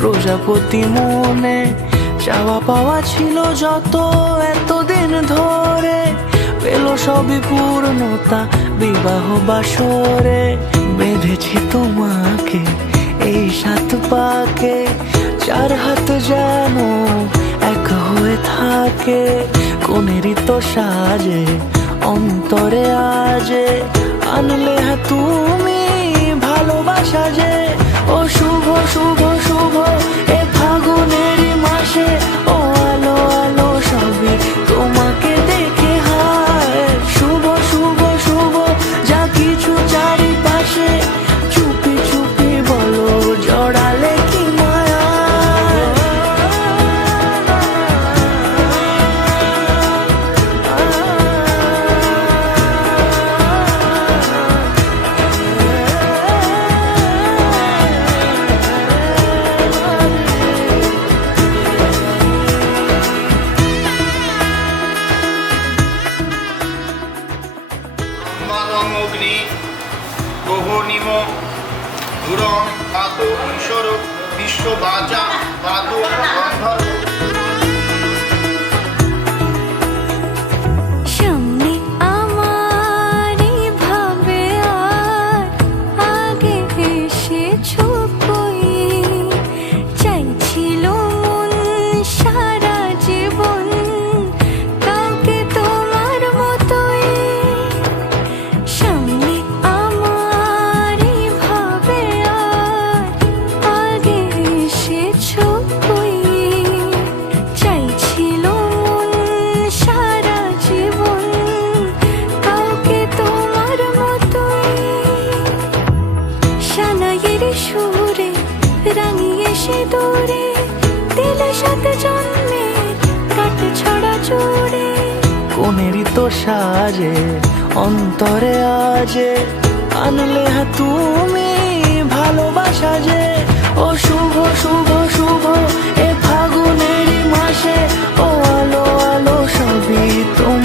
প্রজাপতি মনে চাওয়া পাওয়া ছিল যত এতদিন ধরে, পেল সবই পূর্ণতা বিবাহ বাসরে। বেঁধেছি তোমাকে এই 7 পাকে, 4 হাত যেন এক হয়ে থাকে। কোনেরই তো সাজে অন্তরে আজে, আনলে হ্যাঁ তুমি ভালোবাসা যে। ও শুভ শুভ শুভ এ ফাগুনেরই মাসে, ও আলো আলো সবই তোমাকে দেখে হায়। শুভ শুভ শুভ যা কিছু চারিপাশে, চুপি চুপি বলো জড়ালে কি মায়া। অগ্নি গ্রহণিম ধুরম পাত ঈশ্বর বিশ্ববাচা পাত গন্ধর্ব। সামনে আমারই ভাবে আর আগে এসেছো কই, চাইছিল মন সারা জীবন কাউকে তোমার মতোই। সামনে আমারই ভাবে আর আগে এসেছো কই, চাইছিল মন সারা জীবন কাউকে তোমার মতোই। সানাইয়ের সুরে রাঙিয়ে সে দূরে, দিলে 7 জন্মের কাট ছড়া জুড়ে। কোনেরই তো সাজে অন্তরে আজে, আনলে হ্যাঁ তুমি ভালোবাসা যে। ও শুভ শুভ শুভ এ ফাগুনেরই মাসে, ও আলো আলো সবই তোমার